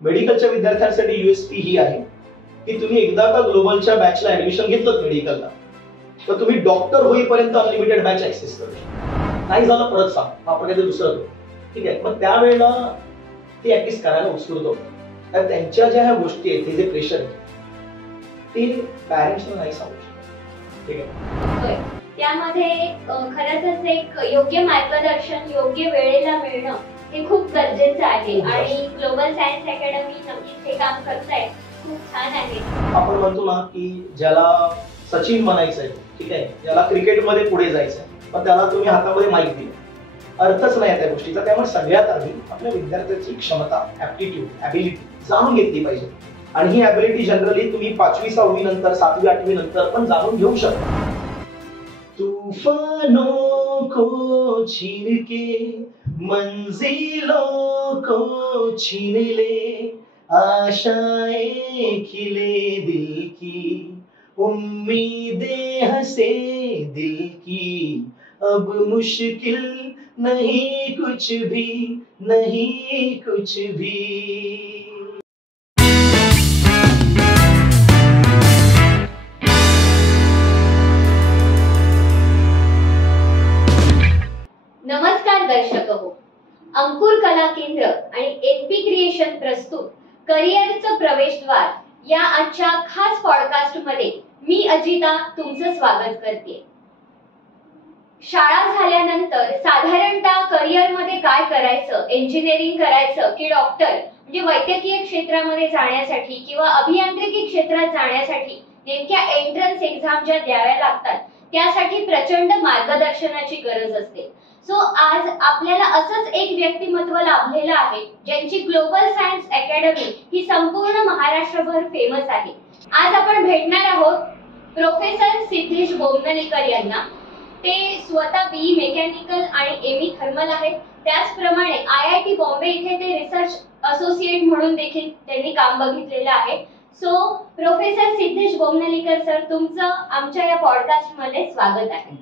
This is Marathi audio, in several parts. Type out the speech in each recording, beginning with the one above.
मेडिकलच्या विद्यार्थ्यांसाठी यूएसपी ही आहे की तुम्ही एकदा का ग्लोबलच्या बॅचला ऍडमिशन घेतलं मेडिकलला तर तुम्ही डॉक्टर होईपर्यंत अनलिमिटेड बॅच ऍक्सेस करू शकता. नाही झालं परत सांग आपण काहीतरी दुसरं करू. ठीक आहे, मग त्यावेळेला ते ऍटलिस्ट करायला उत्स्फूर्त होतं. तर त्यांच्या ज्या ह्या गोष्टी आहेत, ते जे प्रेशर आहे ते पॅरेंट्सना नाही सांगू शकत. ठीक आहे, त्यामध्ये खरंच एक योग्य मार्गदर्शन योग्य वेळेला मिळणं हे खूप गरजेचं आहे आणि ग्लोबल सायन्स अकॅडमी नक्कीच हे काम करताय, खूप छान आहे. आपण म्हणतो ना की ज्याला सचिन बनायचंय, ठीक आहे, ज्याला क्रिकेटमध्ये पुढे जायचंय, पण त्याला तुम्ही हातामध्ये माईक दिलं, अर्थच नाही त्या गोष्टीचा. त्यामुळे सगळ्यात आधी आपल्या विद्यार्थ्याची क्षमता, ऍप्टिट्यूड, ॲबिलिटी जाणून घेतली पाहिजे. आणि ही ॲबिलिटी जनरली तुम्ही 5वी 6वी नंतर 7वी 8वी नंतर पण जाणून घेऊ शकता. तूफानों को छीन के मंजिलों को छीन ले, आशाएं खिले दिल की, उम्मीदें हंसे दिल की, अब मुश्किल नहीं कुछ भी, नहीं कुछ भी. नमस्कार दर्शक हो, अंकुर कला केंद्र आणि एफबी क्रिएशन प्रस्तुत करिअरचं प्रवेशद्वार या आजच्या खास पॉडकास्ट मध्ये मी अजिता तुमचं स्वागत करते. शाळा झाल्यानंतर साधारणतः करिअर मध्ये काय करायचं, इंजिनिअरिंग करायचं की डॉक्टर म्हणजे वैद्यकीय क्षेत्रामध्ये जाण्यासाठी किंवा अभियांत्रिकी क्षेत्रात जाण्यासाठी नेमक्या एंट्रन्स एक्झाम ज्या द्याव्या लागतात त्यासाठी प्रचंड मार्गदर्शनाची गरज असते. सो आज आपल्याला असंच एक व्यक्तिमत्व लाभलेलं आहे ज्यांची ग्लोबल सायन्स अकॅडमी ही संपूर्ण महाराष्ट्रभर फेमस आहे. आज आपण भेटणार आहोत प्रोफेसर सिद्धेश बोमनलीकर यांना. ते स्वतः बीई मेकॅनिकल आणि एमई थर्मल आहेत. त्याचप्रमाणे IIT बॉम्बे इथे ते रिसर्च असोसिएट म्हणून देखील त्यांनी काम बघितलेलं आहे. सो प्रोफेसर सिद्धेश बोमनलीकर सर, तुमचं आमच्या या पॉडकास्ट मध्ये स्वागत आहे.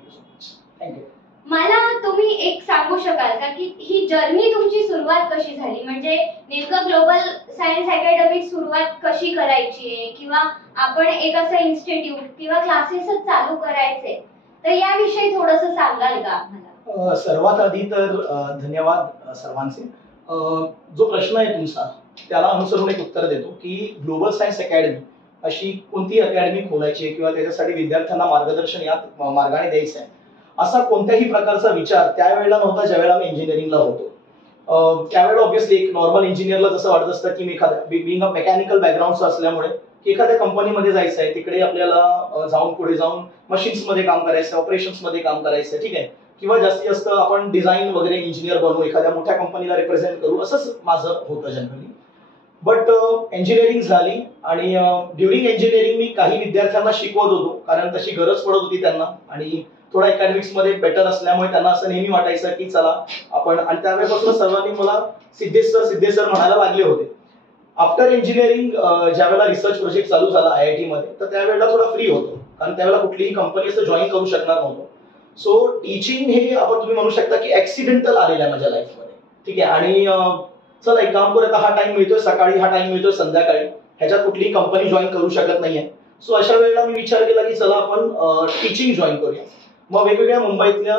थँक्यू. मला तुम्ही एक सांगू शकाल का की ही जर्नी तुमची सुरुवात कशी झाली, म्हणजे नेमकं ग्लोबल सायन्स अकॅडमी सुरुवात कशी करायची आहे किंवा आपण एक असं इन्स्टिट्यूट किंवा क्लासेसच चालू करायचे, तर याविषयी थोडंसं सांगाल का आम्हाला? सर्वात आधी तर धन्यवाद सर्वांचे. जो प्रश्न आहे तुमचा त्याला अनुसरून एक उत्तर देतो की ग्लोबल सायन्स अकॅडमी अशी कोणती अकॅडमी खोलायची किंवा त्याच्यासाठी विद्यार्थ्यांना मार्गदर्शन या मार्गाने द्यायचं आहे असा कोणत्याही प्रकारचा विचार त्यावेळेला नव्हता ज्यावेळेला मी इंजिनिअरिंगला होतो. त्यावेळेला ऑब्व्हियसली एक नॉर्मल इंजिनिअरला जसं वाटत असतं की मी एखाद्या बिंग अ मेकॅनिकल बॅकग्राऊंडचं असल्यामुळे की एखाद्या कंपनीमध्ये जायचं आहे, तिकडे आपल्याला जाऊन पुढे जाऊन मशीन्समध्ये काम करायचं, ऑपरेशन्समध्ये काम करायचं, ठीक आहे, किंवा जास्तीत जास्त आपण डिझाईन वगैरे इंजिनियर बनवू, एखाद्या मोठ्या कंपनीला रिप्रेझेंट करू, असंच माझं होतं जनरली. बट इंजिनिअरिंग झाली आणि ड्युरिंग इंजिनिअरिंग मी काही विद्यार्थ्यांना शिकवत होतो कारण तशी गरज पडत होती त्यांना आणि थोडा अकॅडमिक्स मध्ये बेटर असल्यामुळे त्यांना असं नेहमी वाटायचं की चला आपण, आणि त्यावेळेपासून सर्वांनी मला सिद्धेश सर म्हणायला लागले होते. आफ्टर इंजिनिअरिंग ज्यावेळेला रिसर्च प्रोजेक्ट चालू झाला IIT मध्ये तर त्यावेळेला थोडा फ्री होतो कारण त्यावेळेला कुठलीही कंपनी असं जॉईन करू शकणार नव्हतो. सो टीचिंग हे आपण तुम्ही म्हणू शकता की ऍक्सिडेंटल आलेलं आहे माझ्या लाईफमध्ये, ठीक आहे. आणि चला एक काम करूया, हा टाइम मिळतोय सकाळी, हा टाइम मिळतोय संध्याकाळी, ह्याच्यात कुठलीही कंपनी जॉईन करू शकत नाहीये. सो अशा वेळेला मी विचार केला की चला आपण टीचिंग जॉईन करूया. मग वेगवेगळ्या मुंबईतल्या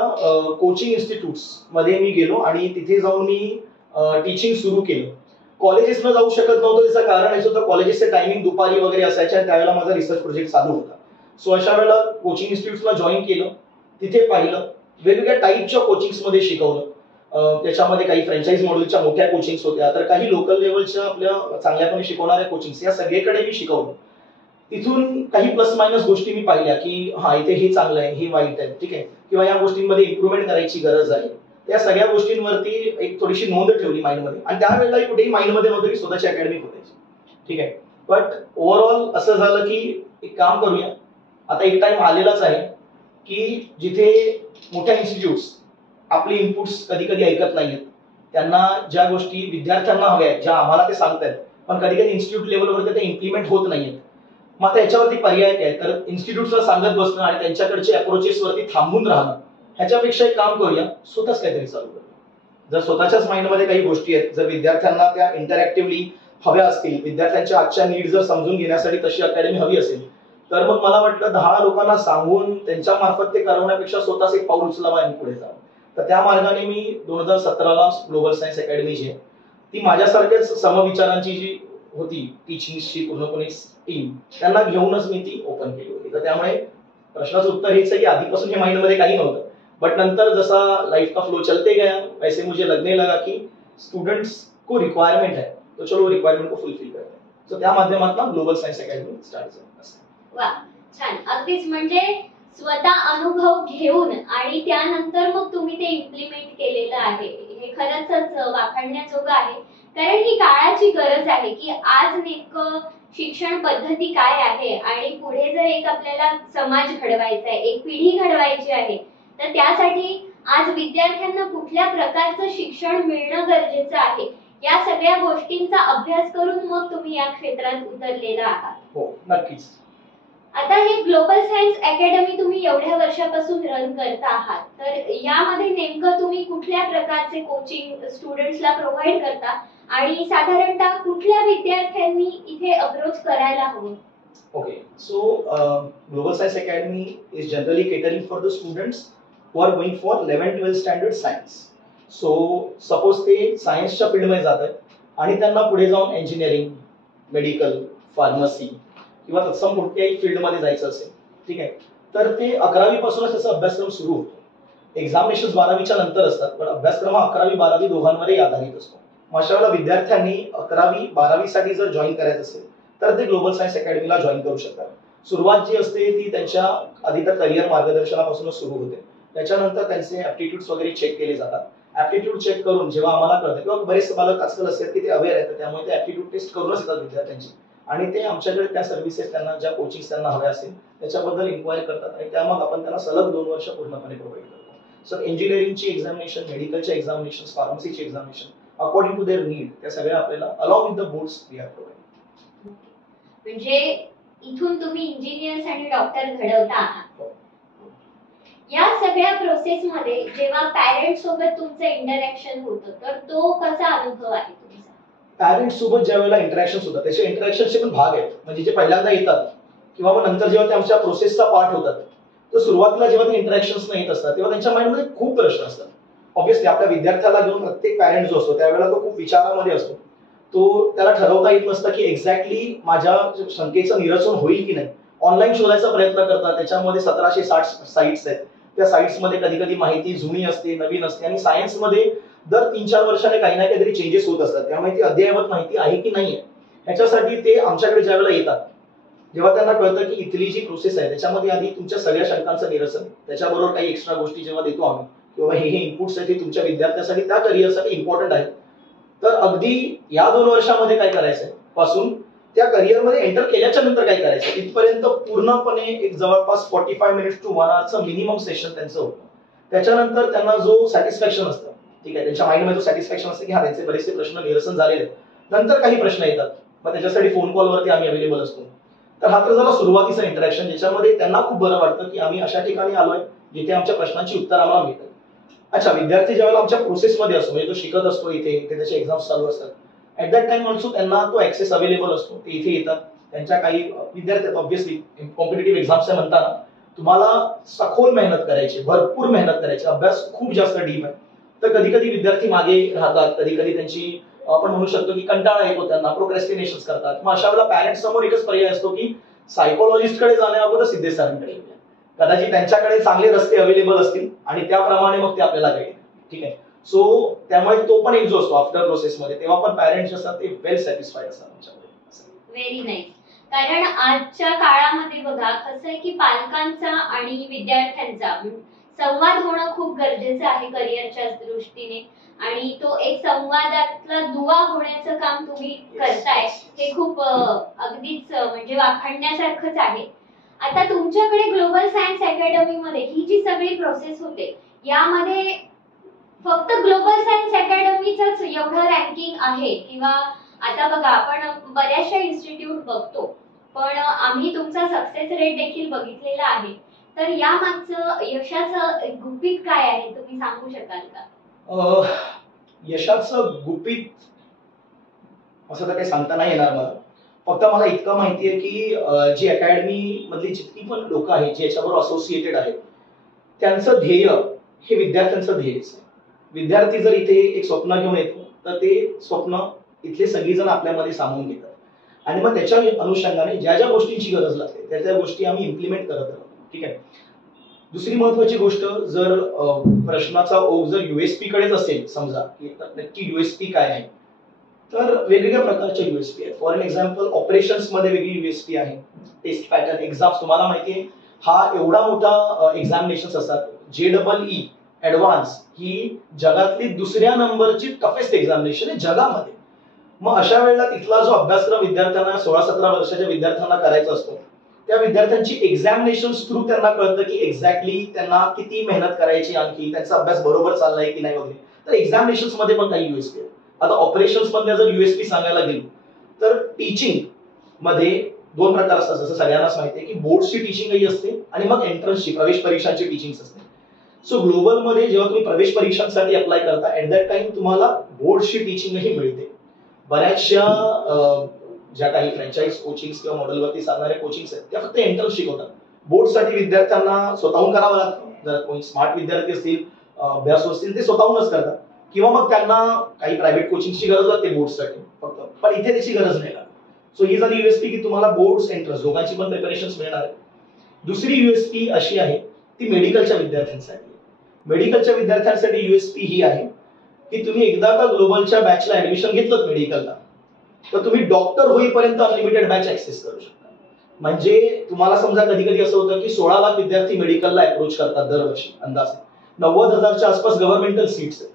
कोचिंग इन्स्टिट्यूट्स मध्ये मी गेलो आणि तिथे जाऊन मी टीचिंग सुरू केलं. कॉलेजेसला जाऊ शकत नव्हतं, त्याचं कारण असं होतं कॉलेजेसचे टायमिंग दुपारी वगैरे असायचे आणि त्यावेळेला माझा रिसर्च प्रोजेक्ट चालू होता. सो अशा वेळेला कोचिंग इन्स्टिट्यूट्सला जॉईन केलं, तिथे पाहिलं, वेगवेगळ्या टाईपच्या कोचिंग्समध्ये शिकवलं. त्याच्यामध्ये काही फ्रँचाईज मॉडेलच्या मोठ्या कोचिंग्स होत्या, तर काही लोकल लेवलच्या आपल्या चांगल्यापणे शिकवणाऱ्या कोचिंग्स, या सगळीकडे मी शिकवलं. तिथून काही प्लस मायनस गोष्टी मी पाहिल्या की हा इथे हे चांगलं आहे, हे वाईट आहे, ठीक आहे, किंवा या गोष्टींमध्ये इम्प्रुव्हमेंट करायची गरज आहे. त्या सगळ्या गोष्टींवरती एक थोडीशी नोंद ठेवली माइंडमध्ये आणि त्यावेळेला कुठेही माइंडमध्ये नव्हतं की स्वतःची अकॅडमी खोलायची, ठीक आहे. बट ओव्हरऑल असं झालं की एक काम करूया, आता एक टाइम आलेलाच आहे की जिथे मोठ्या इन्स्टिट्यूट्स आपले इनपुट्स कधी कधी ऐकत नाहीयेत, त्यांना ज्या गोष्टी विद्यार्थ्यांना हव्या आहेत, ज्या आम्हाला ते सांगतायत, पण कधी कधी इन्स्टिट्यूट लेवलवरती ते इम्प्लिमेंट होत नाहीयेत. मग त्याच्यावरती पर्याय काय, तर इन्स्टिट्यूटला सांगत बसणं आणि त्यांच्याकडचे अप्रोचेस वरती थांबून राहणं, ह्याच्यापेक्षा एक काम करूया, स्वतःच काहीतरी चालू करूया. जर स्वतःच्याच माइंडमध्ये काही गोष्टी आहेत, जर विद्यार्थ्यांना त्या इंटरॅक्टिव्हली हव्या असतील, विद्यार्थ्यांच्या आजच्या नीड जर समजून घेण्यासाठी तशी अकॅडमी हवी असेल, तर मग मला वाटलं 10 लोकांना सांगून त्यांच्या मार्फत ते करवण्यापेक्षा स्वतःच एक पाऊल उचलावं आणि पुढे जावं. तर त्या मार्गाने मी 2017ला ग्लोबल सायन्स अकॅडमी जी आहे ती माझ्यासारख्याच समविचारांची जी होती टीचिंगची पूर्णपणे टीम, त्यांना घेऊनच मी ती ओपन केली होती. तर त्यामुळे प्रश्नाचं उत्तर हेच आहे की आधीपासून हे माइंडमध्ये काही नव्हतं, बट नंतर जसा लाइफ का फ्लो चलते गया वैसे मुझे लगने लगा की स्टूडेंट्स को रिक्वायरमेंट है, तो चलो रिक्वायरमेंट को फुलफिल करते हैं. सो त्या माध्यमातून ग्लोबल सायन्स अकॅडमी स्टार्ट झाली. वा, छान. अगदीच म्हणजे स्वतः अनुभव घेऊन आणि त्यानंतर मग तुम्ही ते इम्प्लिमेंट केलेलं आहे, हे खरंच वाखाणण्याजोगं आहे. कारण ही काळाची गरज आहे की आज नेमकं शिक्षण पद्धती काय आहे आणि पुढे जर एक आपल्याला समाज घडवायचा आहे, एक पिढी घडवायची आहे, तर त्यासाठी आज विद्यार्थ्यांना कुठल्या प्रकारचं शिक्षण मिळणं गरजेचं आहे, या सगळ्या गोष्टींचा अभ्यास करून मग तुम्ही या क्षेत्रात उतरलेला आहात. हो, नक्कीच. आता हे ग्लोबल सायन्स अकॅडमी तुम्ही एवढ्या वर्षापासून रन करता आहात, तर यामध्ये नेमकं तुम्ही कुठल्या प्रकारचे कोचिंग स्टुडंट्सला प्रोव्हाइड करता आणि साधारणतः कुठल्या विद्यार्थ्यांनी इथे अप्रोच करायला हवं? Okay, so Global Science Academy is generally catering for the students who are going for 11-12 standard science. So suppose ते सायन्सच्या फील्डमध्ये जात आहेत आणि त्यांना पुढे जाऊन इंजिनिअरिंग, मेडिकल, फार्मसी किंवा तत्सम कोणत्याही फील्डमध्ये जायचं असेल, ठीक आहे, तर ते 11वी पासूनच त्याचा अभ्यासक्रम सुरू होतो. एक्झामिनेशन 12वीच्या नंतर असतात, पण अभ्यासक्रम 11वी 12वी दोघांवरही आधारित असतो. मग अशा वेळेला विद्यार्थ्यांनी 11वी 12वी साठी जर जॉईन करायचं असेल तर ते ग्लोबल सायन्स अकॅडमीला जॉईन करू शकतात. सुरुवात जी असते ती त्यांच्या आधी तर करिअर मार्गदर्शनापासूनच सुरू होते. त्याच्यानंतर त्यांचे ऍप्टिट्यूड्स वगैरे चेक केले जातात. ऍप्टिट्यूड चेक करून जेव्हा आम्हाला कळतं, किंवा बरेच पालक आजकाल असतात की ते अवेअर आहेत, त्यामुळे ते ऍप्टिट्यूड टेस्ट करूनच येतात विद्यार्थ्यांची, आणि ते आमच्याकडे त्या सर्व्हिसेस त्यांना ज्या कोचिंग त्यांना हव्या असेल त्याच्याबद्दल इन्क्वायरी करतात आणि त्या मग आपण त्यांना सलग 2 वर्ष पूर्णपणे प्रोव्हाइड करतो. सर इंजिनिअरिंगची एक्झामिनेशन, मेडिकलच्या एक्झामिनेशन, फार्मसीची examination according to their need, त्या सगळ्या आपल्याला along with the boards we are provide. म्हणजे इथून तुम्ही इंजिनियर्स आणि डॉक्टर घडवता आहात. या सगळ्या प्रोसेस मध्ये जेव्हा पॅरेंट्स सोबत तुमचं इंटरॅक्शन होतं, तर तो कसा अनुभव आहे तुमचा? पॅरेंट्स सोबत ज्या वेळेला इंटरॅक्शन होतात त्याचे इंटरॅक्शनचे पण भाग आहेत. म्हणजे जे पहिल्यांदा येतात किंवा मग नंतर जेव्हा ते आमच्या प्रोसेसचा पार्ट होतात, तर सुरुवातीला जेव्हा ते इंटरॅक्शन्स येत असतात तेव्हा त्यांच्या माइंडमध्ये खूप प्रश्न असतात. ऑब्व्हियसली आपल्या विद्यार्थ्याला घेऊन प्रत्येक पॅरेंट जो असतो त्यावेळेला तो खूप विचारामध्ये असतो. तो त्याला ठरवता येत नसतं की एक्झॅक्टली माझ्या शंकेचं निरसन होईल की नाही. ऑनलाईन शोधायचा प्रयत्न करतात, त्याच्यामध्ये 1760 साइट्स आहेत. त्या साइट्समध्ये कधी कधी माहिती जुनी असते, नवीन असते, आणि सायन्समध्ये दर 3-4 वर्षाने काही ना काहीतरी चेंजेस होत असतात. त्यामुळे ती अद्ययावत माहिती आहे की नाही आहे ह्याच्यासाठी ते आमच्याकडे ज्या वेळेला येतात जेव्हा त्यांना कळतं की इथली जी प्रोसेस आहे त्याच्यामध्ये आधी तुमच्या सगळ्या शंकांचं निरसन, त्याच्याबरोबर काही एक्स्ट्रा गोष्टी जेव्हा देतो आम्ही, किंवा हे इनपुट्स आहेत ते तुमच्या विद्यार्थ्यासाठी त्या करिअरसाठी इम्पॉर्टंट आहेत, तर अगदी या 2 वर्षामध्ये काय करायचंय पासून त्या करिअरमध्ये एंटर केल्याच्या नंतर काय करायचं इथपर्यंत पूर्णपणे एक जवळपास 45 मिनिट्स टू 1 आवरचं मिनिमम सेशन त्यांचं होतं. त्याच्यानंतर त्यांना जो सॅटिस्फॅक्शन असतं, ठीक आहे, त्यांच्या माइंडमध्ये जो सॅटिस्फॅक्शन असतं की हा त्यांचे बरेचसे प्रश्न निरसन झालेले आहेत. नंतर काही प्रश्न येतात, मग त्याच्यासाठी फोन कॉलवरती आम्ही अवेलेबल असतो. तर हा तर झाला सुरुवातीचा इंटरॅक्शन, ज्याच्यामध्ये त्यांना खूप बरं वाटतं की आम्ही अशा ठिकाणी आलोय जिथे आमच्या प्रश्नांची उत्तर आम्हाला मिळतात. अच्छा, विद्यार्थी ज्यावेळेला आमच्या प्रोसेसमध्ये असतो, म्हणजे तो शिकत असतो इथे, त्याचे एक्झाम्स चालू असतात, ऍट दॅट टाइम ऑल्सो त्यांना तो ऍक्सेस अवेलेबल असतो. ते इथे येतात. त्यांच्या काही विद्यार्थी ऑब्व्हियसली कॉम्पिटेटिव्ह एक्झाम्स म्हणताना तुम्हाला सखोल मेहनत करायची, भरपूर मेहनत करायची, अभ्यास खूप जास्त डीप आहे. तर कधी कधी विद्यार्थी मागे राहतात, कधी कधी त्यांची आपण म्हणू शकतो की कंटाळा येतो, त्यांना प्रोक्रॅस्टिनेशन करतात. मग अशा वेळेला पॅरेंट्स समोर एकच पर्याय असतो की सायकोलॉजिस्ट कडे जाण्या अगोदर सिद्धेश सरांकडे येऊया. कदाचित त्यांच्याकडे चांगले रस्ते अवेलेबल असतील आणि त्याप्रमाणे मग ते आपल्याला गाईड, ठीक आहे. सो त्यामुळे तो पण एक जो असतो आफ्टर प्रोसेसमध्ये, तेव्हा पण पॅरेंट्स असतात ते वेल सॅटिस्फाईड असतात आमच्याकडे. Very nice. कारण आजच्या काळामध्ये बघा कसं आहे की पालकांचा आणि विद्यार्थ्यांचा संवाद होणं खूप गरजेचं आहे करिअरच्या दृष्टीने, आणि तो एक संवादातला दुवा होण्याचं काम तुम्ही करताय, हे खूप अगदीच म्हणजे वाखाणण्यासारखंच आहे. आता तुमच्याकडे ग्लोबल सायन्स अकॅडमी मध्ये ही जी सगळी प्रोसेस होते, यामध्ये फक्त ग्लोबल सायन्स अकॅडमीचंच एवढं रँकिंग आहे, किंवा आता बघा आपण बऱ्याचशा इन्स्टिट्यूट बघतो, पण आम्ही तुमचा सक्सेस रेट देखील बघितलेला आहे. तर या मागचं यशाचं गुपित काय आहे, तुम्ही सांगू शकाल का? यशाचं गुपित असं तर काही सांगता नाही येणार मला. फक्त मला इतकं माहिती आहे की जी अकॅडमी मधली जितकी पण लोक आहेत जे याच्याबरोबर असोसिएटेड आहेत त्यांचं ध्येय हे विद्यार्थ्यांचं ध्येयच आहे. विद्यार्थी जर इथे एक स्वप्न घेऊन येतो तर ते स्वप्न इथले सगळीजण आपल्यामध्ये सामावून घेतात आणि मग त्याच्या अनुषंगाने ज्या ज्या गोष्टींची गरज लागते त्या त्या गोष्टी आम्ही इम्प्लिमेंट करत राहतो. ठीक आहे. दुसरी महत्वाची गोष्ट, जर प्रश्नाचा ओघ जर युएसपी कडेच असेल, समजा की नक्की युएसपी काय आहे, तर वेगवेगळ्या प्रकारच्या युएसपी आहेत. फॉर एक्झाम्पल ऑपरेशन्स मध्ये वेगळी युएसपी आहे. टेस्ट पॅटर्न एक्झाम्स तुम्हाला माहिती आहे हा एवढा मोठा एक्झामिनेशन असतात. JEE ऍडव्हान्स ही जगातली दुसऱ्या नंबरची टफेस्ट एक्झामिनेशन आहे जगामध्ये. मग अशा वेळेला तिथला जो अभ्यासक्रम विद्यार्थ्यांना 16-17 वर्षाच्या विद्यार्थ्यांना करायचा असतो त्या विद्यार्थ्यांची एक्झामिनेशन थ्रू त्यांना कळतं की एक्झॅक्टली त्यांना किती मेहनत करायची, आणखी त्यांचा अभ्यास बरोबर चाललाय की नाही वगैरे. तर एक्झामिनेशन मध्ये पण काही युएसपी आहेत. आता ऑपरेशन्स मधल्या जर युएसपी सांगायला गेलो तर टीचिंग मध्ये 2 प्रकार असतात. जसं सगळ्यांनाच माहिती आहे की बोर्डची टीचिंगही असते आणि मग एंट्रन्सची प्रवेश परीक्षांची टीचिंग असते. सो ग्लोबल मध्ये जेव्हा तुम्ही प्रवेश परीक्षांसाठी अप्लाय करता ऍट दॅट टाइम तुम्हाला बोर्डची टीचिंगही मिळते. बऱ्याचशा ज्या काही फ्रँचाईज कोचिंग किंवा मॉडेलवरती चालणारे कोचिंग्स आहेत त्या फक्त एंट्रन्स शिकवतात. बोर्डसाठी विद्यार्थ्यांना स्वतःहून करावं लागतं. जर कोणी स्मार्ट विद्यार्थी असतील, अभ्यास असतील ते स्वतःहूनच करतात किंवा मग त्यांना काही प्रायव्हेट कोचिंगची गरज लागते बोर्डसाठी फक्त, पण इथे त्याची गरज नाही लागत. सो ही झाली युएसपी की तुम्हाला बोर्ड्स एंट्रन्स दोघांची पण प्रिपरेशन मिळणार आहे. दुसरी युएसपी अशी आहे ती मेडिकलच्या विद्यार्थ्यांसाठी. मेडिकलच्या विद्यार्थ्यांसाठी युएसपी ही आहे की तुम्ही एकदा का ग्लोबलच्या बॅचला ऍडमिशन घेतलं मेडिकलला तर तुम्ही डॉक्टर होईपर्यंत अनलिमिटेड बॅच ऍक्सेस करू शकता. म्हणजे तुम्हाला समजा कधी कधी असं होतं की 16 लाख विद्यार्थी मेडिकलला अप्रोच करतात दरवर्षी, अंदाजे 90,000च्या आसपास गव्हर्नमेंटल सीट्स आहेत.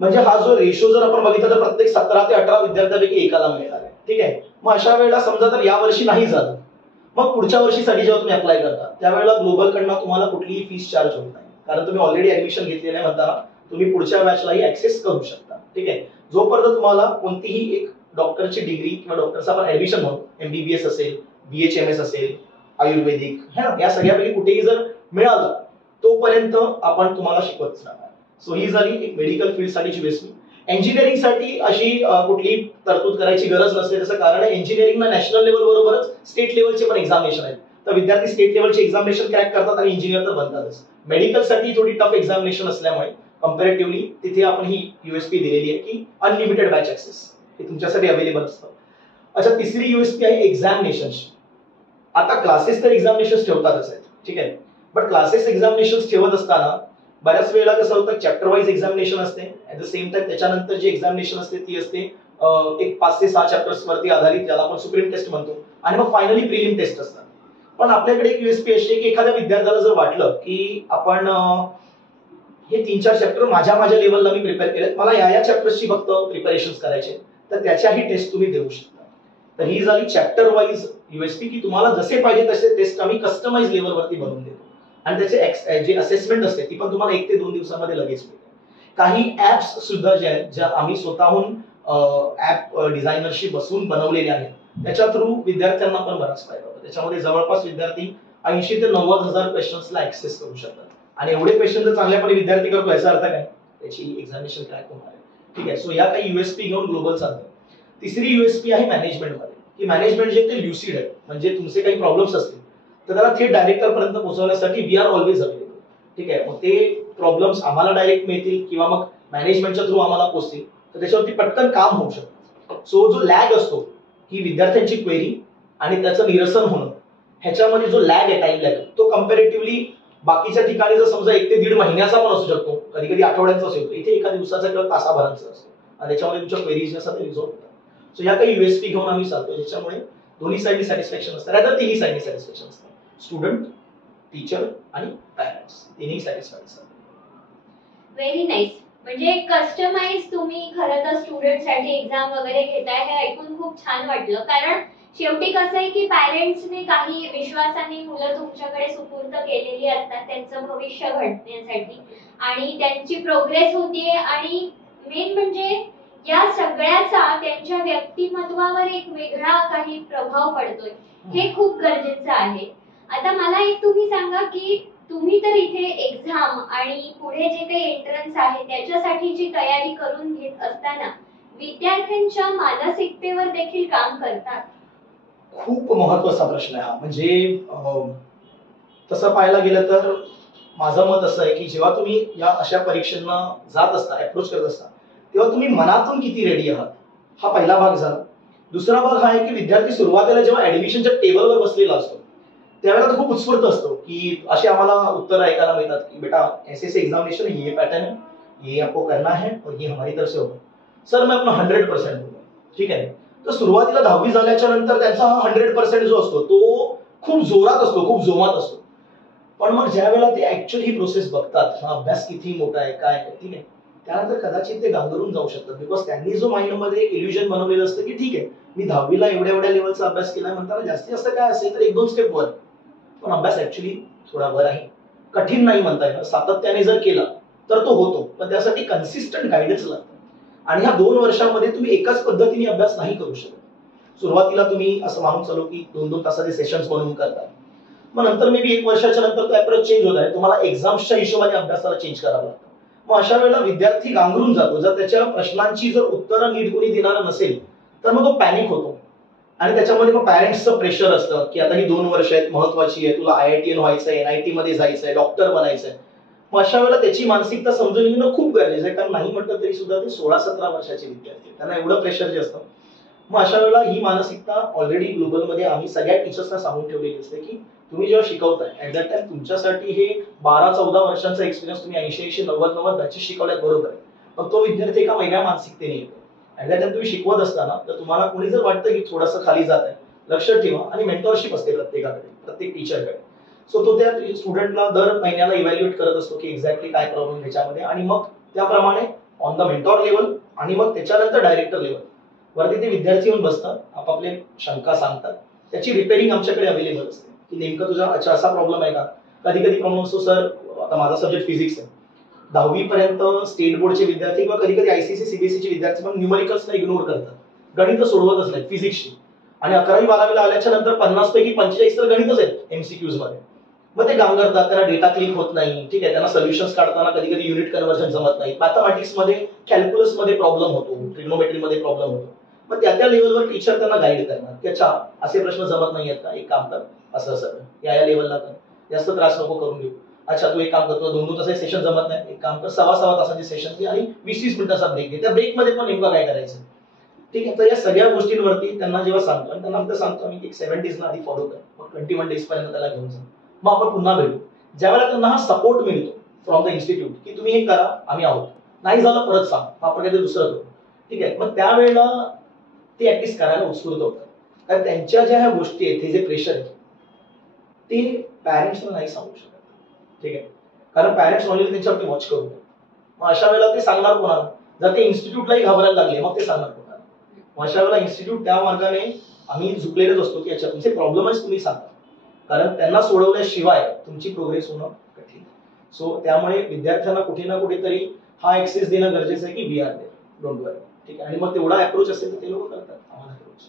म्हणजे हा जो रेशो जर आपण बघितला तर प्रत्येक 17 ते 18 विद्यार्थ्यांपैकी एकाला मिळणार आहे. ठीक आहे. मग अशा वेळेला समजा जर या वर्षी नाही झालं मग पुढच्या वर्षीसाठी जेव्हा तुम्ही अप्लाय करता त्यावेळेला ग्लोबलकडनं तुम्हाला कुठलीही फीस चार्ज होत नाही, कारण तुम्ही ऑलरेडी ऍडमिशन घेतलेलं आहे म्हणताना तुम्ही पुढच्या बॅचलाही ऍक्सेस करू शकता. ठीक आहे. जोपर्यंत तुम्हाला कोणतीही एक डॉक्टरची डिग्री किंवा डॉक्टरचा आपण ऍडमिशन म्हणतो, MBBS असेल, BHMS असेल, आयुर्वेदिक, या सगळ्यापैकी कुठेही जर मिळालं तोपर्यंत आपण तुम्हाला शिकवतच राहणार. सो ही झाली एक मेडिकल फील्डसाठीची युएसपी. इंजिनिअरिंग साठी अशी कुठली तरतूद करायची गरज नसते. त्याचं कारण आहे इंजिनिअरिंगला नॅशनल लेवल बरोबरच स्टेट लेवलचे पण एक्झामिनेशन आहेत. तर विद्यार्थी स्टेट लेवलचे एक्झामिनेशन क्रॅक करतात आणि इंजिनियर तर बनतातच. मेडिकलसाठी थोडी टफ एक्झामिनेशन असल्यामुळे कम्पॅरेटिव्हली तिथे आपण ही युएसपी दिलेली आहे की अनलिमिटेड बॅच ऍक्सेस हे तुमच्यासाठी अवेलेबल असतं. अच्छा, तिसरी युएसपी आहे एक्झामिनेशनची. आता क्लासेस तर एक्झामिनेशन ठेवतातच आहेत. ठीक आहे. बट क्लासेस एक्झामिनेशन ठेवत असताना बऱ्याच वेळेला कसं होतं चॅप्टर वाईज एक्झामिनेशन असते. ऍट द सेम टाइम त्याच्यानंतर जी एक्झामिनेशन असते ती असते एक 5 ते 6 चॅप्टर्स वरती आधारित, ज्याला आपण सुप्रीम टेस्ट म्हणतो, आणि मग फायनली प्रिलिम टेस्ट असतात. पण आपल्याकडे एक युएसपी अशी आहे की एखाद्या विद्यार्थ्याला जर वाटलं की आपण हे 3-4 चॅप्टर माझ्या लेवलला मी प्रिपेअर केले, मला या चॅप्टर्सची फक्त प्रिपरेशन करायचे, तर त्याच्याही टेस्ट तुम्ही देऊ शकता. तर ही झाली चॅप्टर वाईज युएसपी की तुम्हाला जसे पाहिजे तसे टेस्ट आम्ही कस्टमाइज लेवलवरती बनवून देतो आणि त्याचे जे असेसमेंट असते ती पण तुम्हाला 1 ते 2 दिवसामध्ये लगेच मिळते. काही ऍप्स सुद्धा जे आहेत ज्या आम्ही स्वतःहून ऍप डिझायनरशी बसून बनवलेले आहेत त्याच्या थ्रू विद्यार्थ्यांना पण बराच फायदा होतो. त्याच्यामध्ये जवळपास विद्यार्थी 80 ते 90,000 क्वेश्चन्सला ऍक्सेस करू शकतात आणि एवढे क्वेश्चन जर चांगल्यापणे विद्यार्थी करतो याचा अर्थ काय, त्याची एक्झामिनेशन क्रॅक होणार आहे. ठीक आहे. सो या काही युएसपी घेऊन ग्लोबल चालतं. तिसरी युएसपी आहे मॅनेजमेंटमध्ये, की मॅनेजमेंट जे ते ल्युसिड आहे. म्हणजे तुमचे काही प्रॉब्लेम्स असतील तर त्याला थेट डायरेक्टर पर्यंत पोहोचवण्यासाठी वी आर ऑलवेज अवेलेबल. ठीक आहे. मग ते प्रॉब्लेम्स आम्हाला डायरेक्ट मिळतील किंवा मग मॅनेजमेंटच्या थ्रू आम्हाला पोहोचतील तर त्याच्यावरती पटकन काम होऊ शकतं. सो जो लॅग असतो ही विद्यार्थ्यांची क्वेरी आणि त्याचं निरसन होणं ह्याच्यामध्ये जो लॅग आहे, टाइम लॅग, तो कम्पॅरेटिव्हली बाकीच्या ठिकाणी जर समजा 1 ते 1.5 महिन्याचा पण असू शकतो, कधी कधी आठवड्यांचा असू शकतो, इथे एका दिवसाचा किंवा तासाभरांचा असतो आणि त्याच्यामध्ये तुमच्या क्वेरीज जे असतात ते रिझॉल्व्ह होतात. सो या काही युएसपी घेऊन आम्ही चालतो ज्याच्यामुळे दोन्ही साईडनी सॅटिस्फॅक्शन असतं, रादर तिन्ही साईडनी सॅटिस्फॅक्शन असतं. स्टुडंट, टीचर आणि पॅरेंट्स तिन्ही सॅटिस्फाईड असतात. Very nice. म्हणजे कस्टमाइज तुम्ही खरं तर स्टुडंटसाठी एक्झाम वगैरे घेताय हे ऐकून खूप छान वाटलं. कारण शेवटी कसं आहे की पॅरेंट्सने काही विश्वासाने मुलं तुमच्याकडे सुपूर्द केलेली असतात त्यांचं भविष्य घडण्यासाठी आणि त्यांची प्रोग्रेस होतीये आणि मेन म्हणजे या सगळ्याचा त्यांच्या व्यक्तिमत्वावर एक वेगळा काही प्रभाव पडतोय, हे खूप गरजेचं आहे. आता मला एक तुम्ही सांगा की तुम्ही तर इथे एक्झाम आणि पुढे जे काही एंट्रन्स आहे त्याच्यासाठीची तयारी करून घेत असताना विद्यार्थ्यांच्या मानसिकतेवर देखील काम करतात? खूप महत्वाचा प्रश्न आहे हा. म्हणजे तसं पाहायला गेलं तर माझं मत असं आहे की जेव्हा तुम्ही या अशा परीक्षांना जात असता, अप्रोच करत असता, तेव्हा तुम्ही मनातून किती रेडी आहात हा पहिला भाग झाला. दुसरा भाग हा आहे की विद्यार्थी सुरुवातीला जेव्हा ऍडमिशनच्या टेबलवर बसलेला असतो त्यावेळेला तो खूप उत्स्फूर्त असतो की असे आम्हाला उत्तर ऐकायला मिळतात की बेटा ऐसे एग्जामिनेशन ये पैटर्न है, ये आपको करना है और ये हमारी तरफ से होगा. सर मैं अपना 100% दूंगा. ठीक आहे. तर सुरुवातीला 10वी झाल्याच्या नंतर त्यांचा हा 100% जो असतो तो खूप जोरात असतो, खूप जोमात असतो. पण मग ज्या वेळेला ते ऍक्च्युअली ही प्रोसेस बघतात, हा अभ्यास किती मोठा आहे, काय आहे, ठीक आहे, त्यानंतर कदाचित ते गांगरून जाऊ शकतात. बिकॉज त्यांनी जो माइंडमध्ये एक इल्युजन बनवलेलं असतं की ठीक आहे, मी 10वीला एवढ्या एवढ्या लेवलचा अभ्यास केलाय म्हणताना जास्तीत जास्त काय असेल तर 1-2 स्टेप वर. पण अभ्यास ऍक्च्युअली थोडा वर आहे. कठीण नाही म्हणता येणार. सातत्याने जर केला तर तो होतो. पण त्यासाठी कन्सिस्टंट गाईडन्स लागतं. आणि ह्या 2 वर्षांमध्ये तुम्ही एकाच पद्धतीने अभ्यास नाही करू शकत. सुरुवातीला तुम्ही असं मानून चालू की 2-2 तासाचे सेशन्स बनवून करता. मग नंतर मे बी 1 वर्षाच्या नंतर तो अप्रोच चेंज होत आहे. तुम्हाला एक्झाम्सच्या हिशोबाने अभ्यासाला चेंज करावं लागतं. मग अशा वेळेला विद्यार्थी गांगरून जातो. जर त्याच्या प्रश्नांची जर उत्तरं नीट कोणी देणारं नसेल तर मग तो पॅनिक होतो. आणि त्याच्यामध्ये मग पॅरेंट्सचं प्रेशर असतं की आता ही 2 वर्ष आहेत, महत्वाची आहे, तुला IITian व्हायचंय, NIT मध्ये जायचंय, डॉक्टर बनायचंय. मग अशा वेळेला त्याची मानसिकता समजून घेणं खूप गरजेचं आहे. कारण नाही म्हटलं तरी सुद्धा ते 16-17 वर्षाचे विद्यार्थी आहेत. त्यांना एवढं प्रेशर जे असतं. मग अशा वेळेला ही मानसिकता ऑलरेडी ग्लोबलमध्ये आम्ही सगळ्या टीचर्सना सांगून ठेवलेली असते की तुम्ही जेव्हा शिकवताय ऍट दॅट टाइम तुमच्यासाठी हे 12-14 वर्षांचा एक्सपिरियन्स तुम्ही 80-90 बॅचेस शिकवल्यात बरोबर आहे. पण तो विद्यार्थी एका वेगळ्या मानसिकतेने येतो. ऍट दॅट टाइम तुम्ही शिकवत असताना तर तुम्हाला कोणी जर वाटतं की थोडंसं खाली जात आहे, लक्ष ठेवा. आणि मेंटॉरशिप असते प्रत्येकाकडे, प्रत्येक टीचरकडे. सो तो त्या स्टुडंटला दर महिन्याला इव्हॅल्युएट करत असतो की एक्झॅक्टली काय प्रॉब्लेम त्याच्यामध्ये, आणि मग त्याप्रमाणे ऑन द मेंटॉर लेवल आणि मग त्याच्यानंतर डायरेक्टर लेवल वरती ते विद्यार्थी येऊन बसतात, आपापले शंका सांगतात. त्याची रिपेअरिंग आमच्याकडे अवेलेबल असते की नेमकं तुझा अच्छा असा प्रॉब्लेम आहे का. कधी कधी प्रॉब्लेम असतो सर, आता माझा सब्जेक्ट फिजिक्स आहे, 10वी पर्यंत स्टेट बोर्डचे विद्यार्थी किंवा कधी कधी ICSE CBSEचे विद्यार्थी पण न्यूमरिकल्सला इग्नोर करतात, गणित सोडवतच नाही फिजिक्सची. आणि 11वी-12वीला आल्याच्या नंतर 50 पैकी 45 तर गणितच आहेत MCQs मध्ये. मग ते गांगरतात, त्यांना डेटा क्लिक होत नाही. ठीक आहे, त्यांना सोल्युशन्स काढताना कधी कधी युनिट कन्व्हर्जन जमत नाही. मॅथमॅटिक्स मध्ये, कॅल्क्युलस मध्ये प्रॉब्लेम होतो, ट्रिग्नोमेट्री मध्ये प्रॉब्लेम होतो. मग त्या लेवलवर टीचर त्यांना गाईड करणार की अच्छा असे प्रश्न जमत नाही आहेत का, एक काम कर, असं असं या लेवलला कर, जास्त त्रास नको करून घेऊ. अच्छा तू एक काम करतो, 2-2 तासाचे सेशन जमत नाही, एक काम कर 6-6 तासाचे सेशन घे आणि 20-20 मिनिटाचा ब्रेक घे. त्या ब्रेक मध्ये पण नेमकं काय करायचं. ठीक आहे, तर या सगळ्या गोष्टींवरती त्यांना जेव्हा सांगतो आणि त्यांना सांगतो आम्ही की 7 डेज आधी फॉलो कर, मग 21 डेज पर्यंत त्याला घेऊन जा, मग आपण पुन्हा भेटू. ज्यावेळेला त्यांना हा सपोर्ट मिळतो फ्रॉम द इन्स्टिट्यूट की तुम्ही हे करा, आम्ही आहोत, नाही झालं परत सांग, आपण काहीतरी दुसरं करू. ठीक आहे, मग त्यावेळेला ते ऍटलिस्ट करायला उत्स्फूर्त होतात. कारण त्यांच्या ज्या ह्या गोष्टी आहेत, हे जे प्रेशर आहे ते पॅरेंट्सला नाही सांगू शकत. ठीक आहे, कारण पॅरेंट्स ऑलरेडी त्यांच्यावरती वॉच करू. मग अशा वेळेला ते सांगणार कोणाला. जर ते इन्स्टिट्यूटलाही घाबरायला लागले मग ते सांगणार कोणाला. मग अशा वेळेला इन्स्टिट्यूट त्या मार्गाने आम्ही झुकलेलेच असतो की अच्छा तुमचे प्रॉब्लेमच तुम्ही सांगा, कारण त्यांना सोडवल्याशिवाय तुमची प्रोग्रेस होणं कठीण. सो त्यामुळे विद्यार्थ्यांना कुठे ना कुठेतरी हा ऍक्सेस देणं गरजेचं आहे की वी आर देअर, डोंट वरी. ठीक आहे, आणि मग तेवढा अप्रोच असेल तर ते लोक करतात आम्हाला अप्रोच.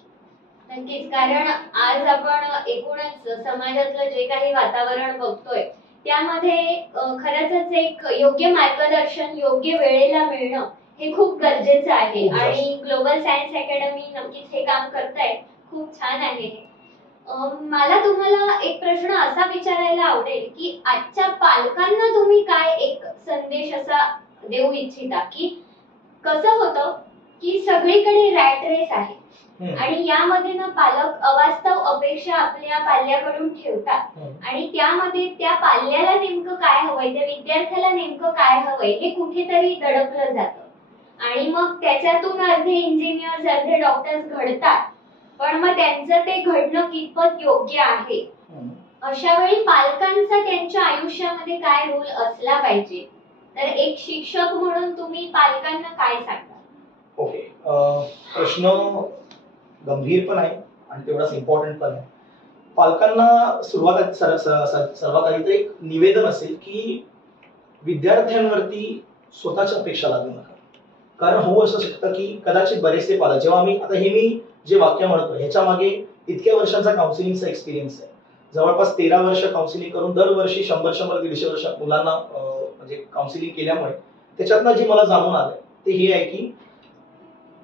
नक्कीच, कारण आज आपण एकूणच समाजातलं जे काही वातावरण बघतोय त्यामध्ये खरंच एक योग्य मार्गदर्शन योग्य वेळेला मिळणं हे खूप गरजेचं आहे. आणि ग्लोबल सायन्स अकॅडमी नक्कीच हे काम करताय, खूप छान आहे. मला तुम्हाला एक प्रश्न असा विचारायला आवडेल की आजच्या पालकांना तुम्ही काय एक संदेश असा देऊ इच्छिता की कसं होतं की सगळीकडे रॅट रेस आहे आणि यामध्ये ना पालक अवास्तव अपेक्षा आपल्या पाल्याकडून ठेवतात आणि त्यामध्ये त्या पाल्याला नेमकं काय हवंय, त्या विद्यार्थ्याला नेमकं काय हवंय हे कुठेतरी दडपलं जातं. आणि मग त्याच्यातून अर्धे इंजिनियर्स अर्धे डॉक्टर्स घडतात, पण मग त्यांचं ते घडणं कितपत योग्य आहे. अशा वेळी पालकांचा त्यांच्या आयुष्यामध्ये काय रोल असला पाहिजे, तर एक शिक्षक म्हणून तुम्ही पालकांना काय सांगता. ओके, प्रश्न गंभीर पण आहे आणि तेवढाच इम्पॉर्टंट पण आहे. पालकांना सुरुवात सर्वात आधी तर एक निवेदन असेल की विद्यार्थ्यांवरती स्वतःच्या अपेक्षा लागू नका. कारण होऊ असं शकतं की कदाचित बरेचसे पालक, जेव्हा आम्ही आता हे मी जे वाक्य म्हणतो ह्याच्या मागे इतक्या वर्षांचा काउन्सिलिंगचा एक्सपिरियन्स आहे. जवळपास 13 वर्ष काउन्सिलिंग करून दरवर्षी 100-150 वर्ष मुलांना म्हणजे काउन्सिलिंग केल्यामुळे त्याच्यातनं जे मला जाणून आलंय ते हे आहे की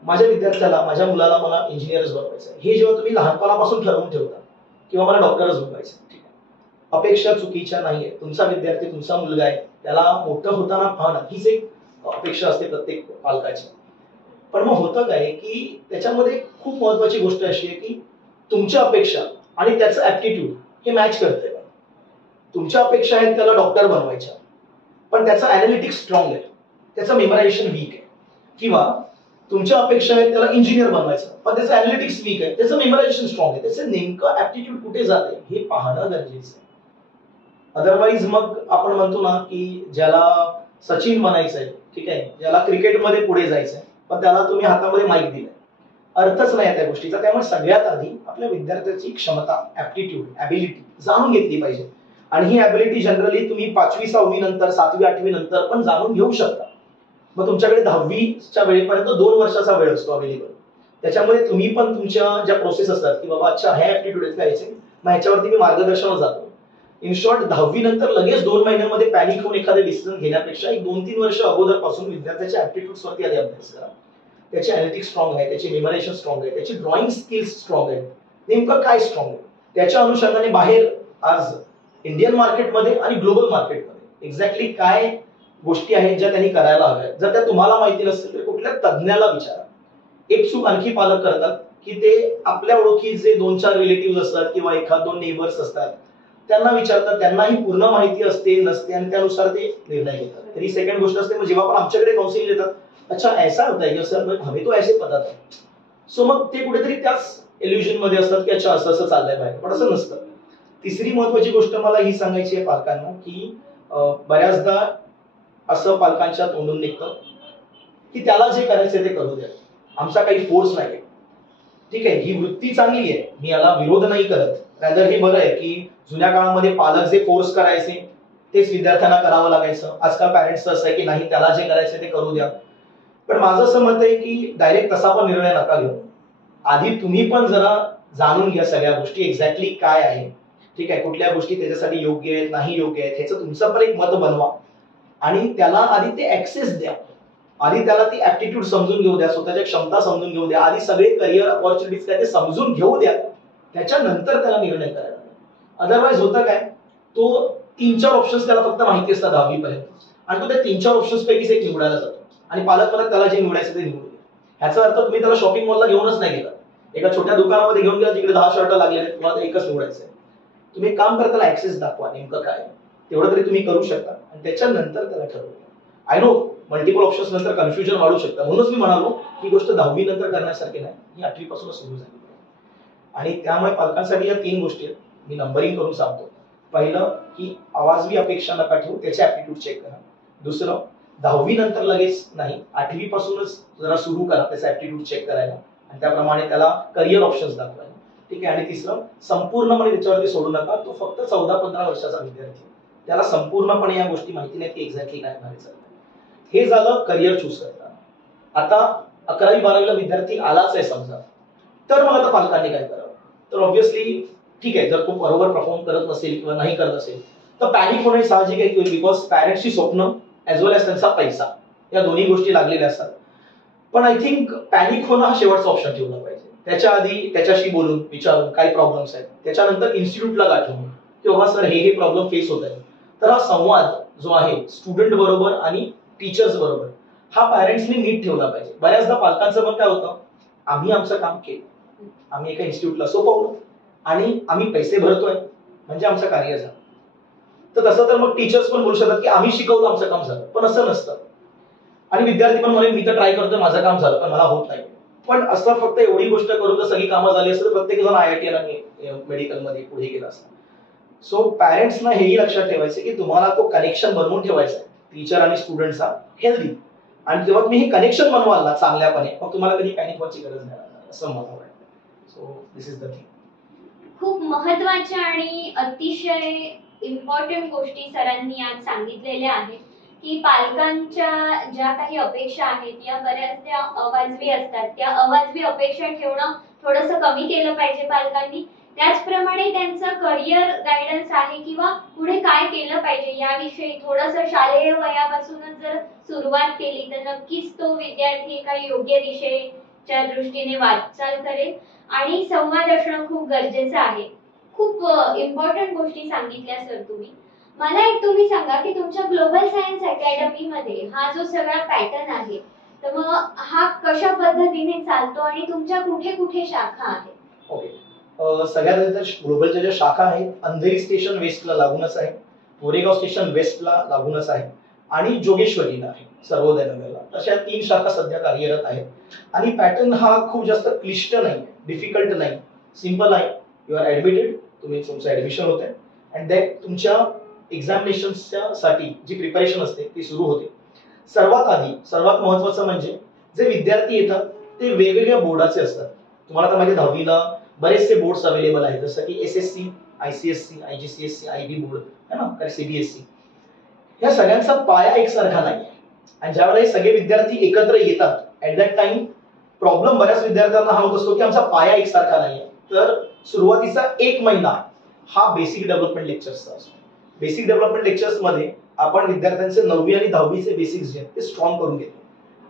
माझ्या विद्यार्थ्याला, माझ्या मुलाला मला इंजिनियरच बनवायचं आहे, हे जेव्हा तुम्ही लहानपणापासून ठरवून ठेवता किंवा मला डॉक्टरच बनवायचं, ठीक आहे, अपेक्षा चुकीच्या नाहीये. तुमचा विद्यार्थी, तुमचा मुलगा आहे, त्याला मोठं होताना पाहणं हीच एक अपेक्षा असते प्रत्येक पालकाची. पण मग होतं काय की त्याच्यामध्ये खूप महत्वाची गोष्ट अशी आहे की तुमच्या अपेक्षा आणि त्याचं ऍप्टिट्यूड हे मॅच करतंय. तुमच्या अपेक्षा आहेत त्याला डॉक्टर बनवायच्या, पण त्याचं अॅनालिटिक्स स्ट्रॉंग आहे, त्याचं मेमरायझेशन वीक आहे. किंवा तुमच्या अपेक्षा आहेत त्याला इंजिनियर बनवायचं, पण त्याचं अॅनालिटिक्स वीक आहे, त्याचं मेमरायझेशन स्ट्रॉंग आहे. त्याचं नेमकं ऍप्टिट्यूड कुठे जाते हे पाहणं गरजेचं आहे. अदरवाईज मग आपण म्हणतो ना की ज्याला सचिन बनायचंय, ठीक आहे, ज्याला क्रिकेटमध्ये पुढे जायचंय, पण त्याला तुम्ही हातामध्ये माईक दिलाय, अर्थच नाही त्या गोष्टीचा. त्यामुळे सगळ्यात आधी आपल्या विद्यार्थ्याची क्षमता, ऍप्टिट्यूड, ॲबिलिटी जाणून घेतली पाहिजे. आणि ही ॲबिलिटी जनरली तुम्ही 5वी 6वी नंतर, 7वी 8वी नंतर पण जाणून घेऊ शकता. मग तुमच्याकडे 10वीच्या वेळेपर्यंत 2 वर्षाचा वेळ असतो अवेलेबल. त्याच्यामध्ये तुम्ही पण तुमच्या ज्या प्रोसेस असतात की बाबा अच्छा हे ऍप्टिट्यूड आहेत घ्यायचे, मग ह्याच्यावरती मी मार्गदर्शनावर जातो. इन शॉर्ट 10वी नंतर लगेच 2 महिन्यांमध्ये पॅनिक होऊन एखादे डिसिजन घेण्यापेक्षा एक 2-3 वर्ष अगोदरपासून विद्यार्थ्याच्या ऍप्टिट्यूड्स वरती आधी अभ्यास करा. त्याची अॅनालिटिक्स स्ट्रॉंग आहे, त्याची मेमरायझेशन स्ट्रॉंग आहे, त्याची ड्रॉइंग स्किल्स स्ट्रॉंग आहे, नेमकं काय स्ट्रॉंग आहे, त्याच्या अनुषंगाने बाहेर आज इंडियन मार्केटमध्ये आणि ग्लोबल मार्केटमध्ये एक्झॅक्टली काय गोष्टी आहेत ज्या त्यांनी करायला हव्या. जर त्या तुम्हाला माहिती नसतील तर कुठल्या तज्ञाला विचारा. एक चूक आणखी पालक करतात की ते आपल्या ओळखीचे 2-4 रिलेटिव्ह असतात किंवा 1-2 नेबर्स असतात, त्यांना विचारतात, त्यांनाही पूर्ण माहिती असते नसते आणि त्यानुसार ते निर्णय घेतात. तरी सेकंड गोष्ट असते मग जेव्हा पण आमच्याकडे काउन्सिलिंग देतात, अच्छा ऐसा होता है सर, हमें तो ऐसे पता था. सो मग ते कुठेतरी त्याच इल्युजन मध्ये असतात की अच्छा असं असं चाललंय बाहेर, पण असं नसतं. तिसरी महत्वाची गोष्ट मला ही सांगायची आहे पालकांना की बऱ्याचदा असं पालकांच्या तोंडून निघतं की त्याला जे करायचं ते करू द्या, आमचा काही फोर्स नाही. ठीक आहे, ही वृत्ती चांगली आहे, मी याला विरोध नाही करत. रॅदर हे बरं आहे की जुन्या काळामध्ये पालक जे फोर्स करायचे तेच विद्यार्थ्यांना करावं लागायचं. आजकाल पॅरेंट्सचं असं आहे की नाही त्याला जे करायचं ते करू द्या. पण माझं असं मत आहे की डायरेक्ट तसा पण निर्णय नका घेऊ. आधी तुम्ही पण जरा जाणून घ्या सगळ्या गोष्टी एक्झॅक्टली काय आहे, ठीक आहे, कुठल्या गोष्टी त्याच्यासाठी योग्य आहेत नाही योग्य आहेत ह्याचं तुमचं पण एक मत बनवा आणि त्याला आधी ते ऍक्सेस द्या. आधी त्याला ती ऍप्टिट्यूड समजून घेऊ द्या, स्वतःच्या क्षमता समजून घेऊ द्या, आधी सगळे करिअर ऑपॉर्च्युनिटीज काय ते समजून घेऊ द्या, त्याच्यानंतर त्याला निर्णय करायला. अदरवाईज होतं काय, तो 3-4 ऑप्शन्स त्याला फक्त माहिती असतात 10वी पर्यंत आणि तो त्या 3-4 ऑप्शन्स पैकीच एक निवडायला जातो आणि पालक म्हणत त्याला जे निवडायचं ते निवडू. ह्याचा अर्थ तुम्ही त्याला शॉपिंग मॉलला घेऊनच नाही गेला, एका छोट्या दुकानामध्ये घेऊन गेला जिकडे 10 शर्ट लागलेले, तुम्हाला एकच निवडायचं आहे. तुम्ही काम करताना ऍक्सेस दाखवा नेमकं काय, तेवढं तरी तुम्ही करू शकता आणि त्याच्यानंतर त्याला ठरवूया. आय नो मल्टिपल ऑप्शन्स नंतर कन्फ्युजन वाढू शकतं, म्हणूनच मी म्हणालो ही गोष्ट 10वी नंतर करण्यासारखी नाही, ही 8वी पासूनच सुरू झाली. आणि त्यामुळे पालकांसाठी या 3 गोष्टी आहेत, मी नंबरिंग करून सांगतो. पहिलं की आवाजवी अपेक्षा नका ठेवू, त्याचे ऍप्टिट्यूड चेक करा. दुसरं 10वी नंतर लगेच नाही, 8वी पासूनच जरा सुरू करा त्याचा ऍप्टिट्यूड चेक करायला आणि त्याप्रमाणे त्याला करिअर ऑप्शन्स दाखवायला, ठीक आहे. आणि तिसरं संपूर्णपणे त्याच्यावरती सोडू नका, तो फक्त 14-15 वर्षाचा विद्यार्थी, त्याला संपूर्णपणे या गोष्टी माहिती नाहीत की एक्झॅक्टली काय करायचं. हे झालं करिअर चूज करताना. आता 11वी-12वीला विद्यार्थी आलाच आहे समजा, तर मग आता पालकांनी काय करावं. तर ऑब्व्हियसली ठीक आहे, जर तो बरोबर परफॉर्म करत नसेल किंवा नाही करत असेल तर पॅनिक होणे साहजिक आहे, बिकॉज पॅरेंट्सची स्वप्न ऍज वेल एज त्यांचा पैसा या दोन्ही गोष्टी लागलेल्या असतात. पण आय थिंक पॅनिक होणं हा शेवटचा ऑप्शन ठेवला पाहिजे. त्याच्या आधी त्याच्याशी बोलून विचारून काय प्रॉब्लेम्स आहेत, त्याच्यानंतर इन्स्टिट्यूटला गाठवून की बाबा सर हे प्रॉब्लेम फेस होत आहे. तर हा संवाद जो आहे स्टुडंट बरोबर आणि टीचर्स बरोबर हा पॅरेंट्सनी नीट ठेवला पाहिजे. बऱ्याचदा पालकांचं पण काय होतं, आम्ही आमचं काम केलं, आम्ही एका इन्स्टिट्यूटला सोपवलं आणि आम्ही पैसे भरतोय म्हणजे आमचं कार्य झालं. तर तसं तर मग टीचर्स पण बोलू शकतात की आम्ही शिकवलं आमचं काम झालं, पण असं नसतं. आणि विद्यार्थी पण म्हणेल मी तर ट्राय करतोय माझं काम झालं पण मला होत नाही. पण असं फक्त एवढी गोष्ट करून जर सगळी कामं झाली असतं तर प्रत्येक जण IIT आणि मेडिकलमध्ये पुढे गेला असता. सो पॅरेंट्सना हेही लक्षात ठेवायचं की तुम्हाला तो कनेक्शन बनवून ठेवायचा आहे टीचर आणि स्टुडंटचा हेल्दी, आणि जेव्हा तुम्ही हे कनेक्शन बनवाल ना चांगल्यापणे मग तुम्हाला कधी पॅनिक व्हायची गरज नाही असं मला वाटतं. So this is the thing. खूप महत्त्वाच्या आणि अतिशय इम्पॉर्टंट गोष्टी सरांनी आज सांगितलेल्या आहेत की पालकांच्या ज्या काही अपेक्षा आहेत या बऱ्याचदा अवाजवी असतात. त्या अवाजवी अपेक्षा ठेवणं थोडंसं कमी केलं पाहिजे पालकांनी. त्याचप्रमाणे त्यांचं करिअर गायडन्स आहे किंवा पुढे काय केलं पाहिजे याविषयी थोडंसं शालेय वयापासूनच जर सुरुवात केली तर नक्कीच तो विद्यार्थी एका योग्य दिशेने च्या दृष्टीने वाटचाल करेल आणि संवाद असणं खूप गरजेचं आहे. खूप इम्पॉर्टंट गोष्टी सांगितल्या सर तुम्ही. मला एक तुम्ही सांगा की तुमच्या ग्लोबल सायन्स अकॅडमी मध्ये हा जो सगळा पॅटर्न आहे, तर मग हा कशा पद्धतीने चालतो आणि तुमच्या कुठे कुठे शाखा आहेत? ओके, सगळ्यात आधी ग्लोबलच्या ज्या शाखा आहेत, अंधेरी स्टेशन वेस्टला लागूनच आहे, गोरेगाव स्टेशन वेस्टला लागूनच आहे आणि जोगेश्वरीला आहे, सर्वोदय नगरला. अशा 3 शाखा सध्या कार्यरत आहेत. आणि पॅटर्न हा खूप जास्त क्लिष्ट नाही, डिफिकल्ट नाही, सिंपल आहे. यू आर ऍडमिटेड, तुम्ही तुमचं ऍडमिशन होत आहे अँड देन तुमच्या एक्झामिनेशनच्या साठी जी प्रिपरेशन असते ती सुरू होते. सर्वात आधी सर्वात महत्त्वाचं म्हणजे जे विद्यार्थी येतात ते वेगवेगळ्या बोर्डाचे असतात. तुम्हाला आता माहिती 10वीला बरेचसे बोर्ड्स अवेलेबल आहेत, जसं की SSC, ICSC, IGCSE, IB board है ना, तर CBSE. या सगळ्यांचा पाया एकसारखा नाही आणि ज्यावेळेला हे सगळे विद्यार्थी एकत्र येतात ऍट दॅट टाइम प्रॉब्लेम बऱ्याच विद्यार्थ्यांना हा होत असतो की आमचा पाया एकसारखा नाहीये. तर सुरुवातीचा 1 महिना हा बेसिक डेव्हलपमेंट लेक्चर्सचा असतो. बेसिक डेव्हलपमेंट लेक्चर्स मध्ये आपण विद्यार्थ्यांचे 9वी आणि 10वीचे बेसिक्स जे आहेत ते स्ट्रॉंग करून घेतो.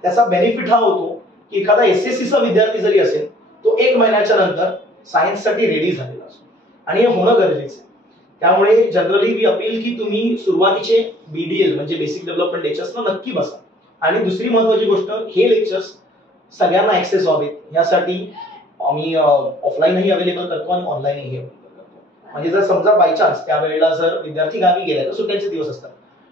त्याचा बेनिफिट हा होतो की एखादा SSCचा विद्यार्थी जरी असेल तो 1 महिन्याच्या नंतर सायन्ससाठी रेडी झालेला असतो आणि हे होणं गरजेचं आहे. त्यामुळे जनरली मी अपील की तुम्ही सुरुवातीचे BDL म्हणजे बेसिक डेव्हलपमेंट लेक्चर्सना नक्की बसा. आणि दुसरी महत्त्वाची गोष्ट, हे लेक्चर्स सगळ्यांना ऍक्सेस व्हावेत यासाठी आम्ही ऑफलाईनही अवेलेबल करतो आणि ऑनलाईनही अवेलेबल करतो. म्हणजे जर समजा बाय चान्स त्यावेळेला जर विद्यार्थी गावी गेले तर सुट्ट्यांचे दिवस असतात,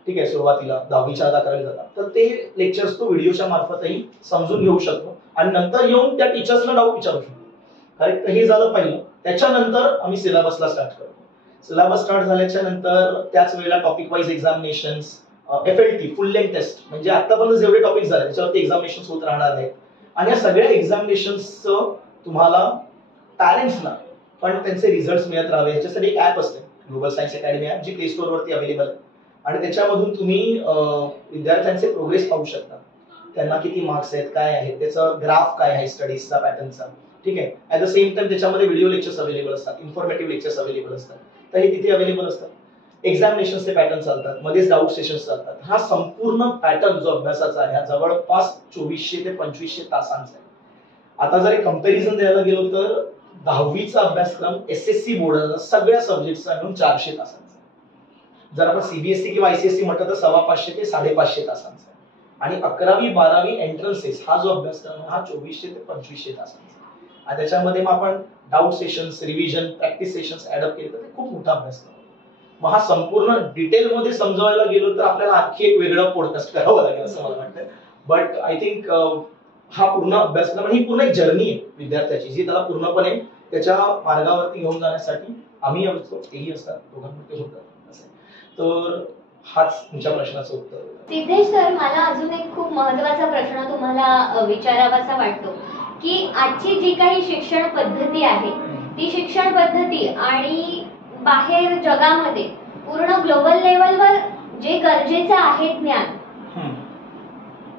ठीक आहे, सुरुवातीला 10वीच्या 11वी जातात, तर ते लेक्चर्स तो व्हिडिओच्या मार्फतही समजून घेऊ शकतो आणि नंतर येऊन त्या टीचर्सना डाऊट विचारू शकतो. करेक्ट, हे झालं पहिलं. त्याच्यानंतर आम्ही सिलेबसला स्टार्ट करतो. सिलेबस स्टार्ट झाल्याच्या नंतर त्याच वेळेला topic wise examinations, FLT full length test, म्हणजे आतापर्यंत जेवढे टॉपिक झाले त्याच्यावरती एक्झामिनेशन्स होत राहणार आहेत. आणि या सगळ्या एक्झामिनेशन्सचं तुम्हाला पॅरेंट्सना पण त्यांचे रिझल्ट मिळत राहावे याच्यासाठी एक ऍप असते, ग्लोबल सायन्स अकॅडमी ऍप, जी प्ले स्टोअर वरती अवेलेबल आहे. आणि त्याच्यामधून तुम्ही विद्यार्थ्यांचे प्रोग्रेस पाहू शकता, त्यांना किती मार्क्स आहेत, काय आहेत, त्याचा ग्राफ काय आहे स्टडीजचा पॅटर्नचा, ठीक आहे. ऍट द सेम टाइम त्याच्यामध्ये व्हिडिओ लेक्चर्स अवेलेबल असतात, इन्फॉर्मेटिव्ह लेक्चर्स अवेलेबल असतात, तर हे तिथे अवेलेबल असतात. एक्झामिनेशनचे पॅटर्न चालतात, मध्येच डाऊट सेशन्स चालतात. हा संपूर्ण पॅटर्न जो अभ्यासाचा आहे हा जवळपास 2400 ते 2500 तासांचा आहे. आता जर एक कंपॅरिझन द्यायला गेलो तर 10वीचा अभ्यासक्रम SSC बोर्डाचा सगळ्या सब्जेक्टचा मिळून 400 तासांचा. जर आपण CBSE किंवा ICSE म्हटलं तर 550 ते 550 तासांचा आहे. आणि 11वी 12वी एंट्रन्सेस हा जो अभ्यासक्रम हा 2400 ते 2500 तासांचा. आणि त्याच्यामध्ये मग आपण doubt sessions, revision, practice sessions add up केले तर ते खूप मोठा अभ्यासक्रम. मग हा संपूर्ण डिटेलमध्ये समजावायला गेलो तर आपल्याला आणखी एक वेगळं पॉडकास्ट करावं लागेल असं मला वाटतं. बट आय थिंक हा पूर्ण अभ्यासक्रम आणि ही पूर्ण एक जर्नी आहे विद्यार्थ्याची, जी त्याला पूर्णपणे त्याच्या मार्गावरती घेऊन जाण्यासाठी आम्ही असतो, तेही असतात, दोघांमध्ये होतात. तर हाच तुमच्या प्रश्नाचं उत्तर. सिद्धेश सर, मला अजून एक खूप महत्त्वाचा प्रश्न तुम्हाला विचारावासा वाटतो की आजची जी काही शिक्षण पद्धती आहे ती शिक्षण पद्धती आणि बाहेर जगामध्ये पूर्ण ग्लोबल लेवलवर जे गरजेचं आहे ज्ञान,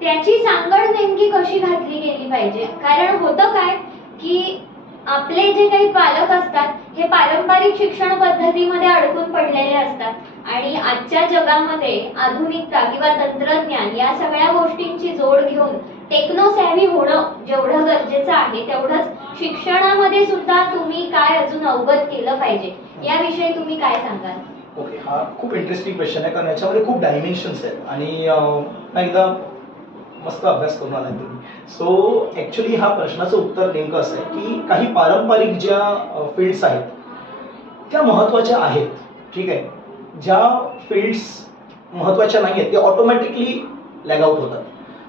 त्याची सांगड नेमकी कशी घातली गेली पाहिजे? कारण होतं काय की आपले जे काही पालक असतात हे पारंपरिक शिक्षण पद्धतीमध्ये अडकून पडलेले असतात आणि आजच्या जगामध्ये आधुनिकता किंवा तंत्रज्ञान या सगळ्या गोष्टींची जोड घेऊन टेक्नो सॅव्ही होणं जेवढं गरजेचं आहे तेवढंच शिक्षणामध्ये सुद्धा तुम्ही काय अजून अवगत केलं पाहिजे याविषयी तुम्ही काय सांगाल? ओके, हा खूप इंटरेस्टिंग क्वेश्चन आहे, कारण याच्यामध्ये खूप डायमेन्शन्स आहेत आणि एकदा मस्त अभ्यास करून आलाय तुम्ही. सो ऍक्च्युली हा प्रश्नाचं उत्तर नेमकं असं आहे की काही पारंपरिक ज्या फील्ड्स आहेत त्या महत्वाच्या आहेत, ठीक आहे. ज्या फील्ड्स महत्वाच्या नाही आहेत ते ऑटोमॅटिकली लॅग आउट होतात.